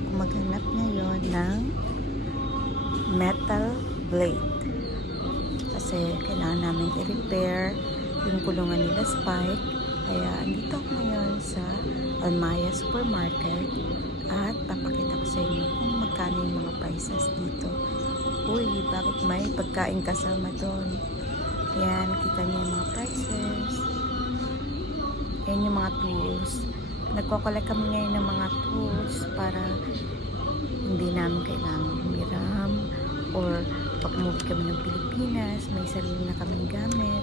ako maghanap ngayon ng metal blade. Kasi kailangan namin i-repair yung kulungan nila Spike. Kaya andito ako ngayon sa Almaya Supermarket at papakita ko sa inyo kung magkano yung mga prices dito. Uy, bakit may pagkain kasama doon? Yan, kita niyo yung mga prices. Yan yung mga tools. Nagko-collect kami ngayon ng mga tools para hindi namin kailangan humiram or pag umuwi kami ng Pilipinas, may sarili na kaming gamit.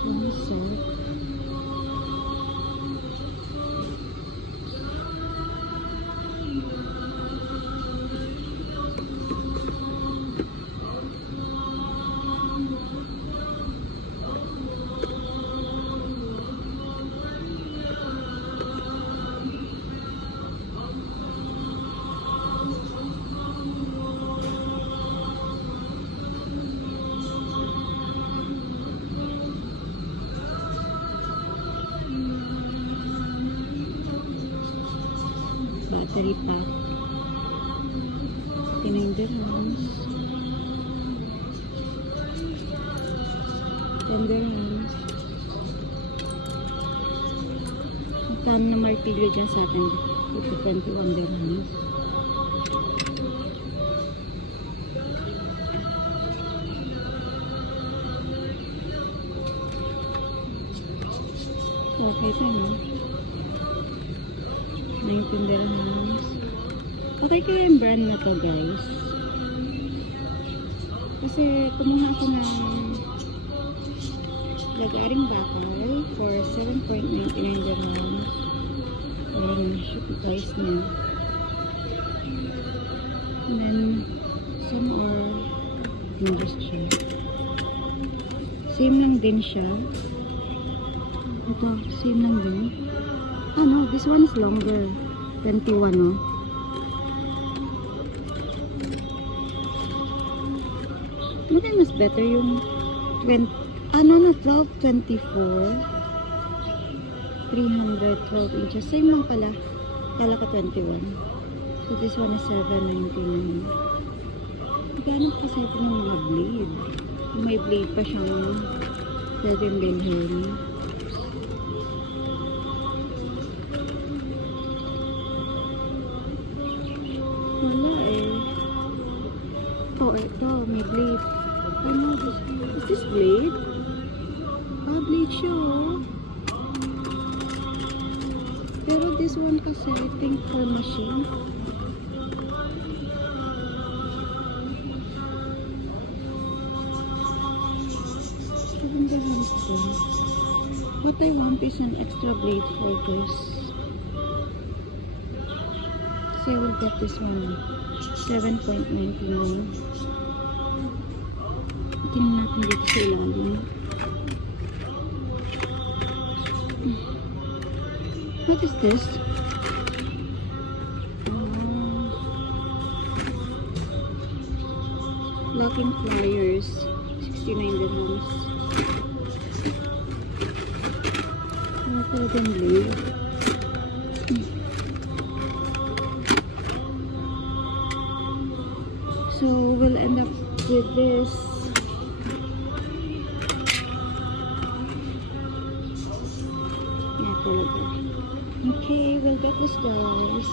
Sunset. Battery pa. 59 dirhams. 10 dirhams. Magkano na martilyo dyan sa atin? 21 dirhams. Okay ito, no? 19 dirhams. Okay kaya yung brand na to, guys. Kasi kumuha ako ng lagaring bakal for 7.99 dirhams. Parang shoot price niya. And then some are just siya. Same lang din siya. Ito, same lang din. Ah, no, this one is longer. 21, no? Maybe mas better yung 20, no, 12, 24. 312 inches. Same lang pala. Kala ka 21. So, this one is 7.99. Magkano kasi ito ng mga blade? May blade pa siyang pwedeng bilhin. Wala eh. Oh, ito. May blade. Ano? Is this blade? Ah, blade siya oh. Pero this one kasi, I think for machine. What I want is an extra blade for this. So I will get this one. 7.99. Tingnan natin dito sa ilalim. What is this? Locking pliers. 69 dirhams. Ano talagang blade? So we'll end up with this. Yeah, okay, we'll get this, guys.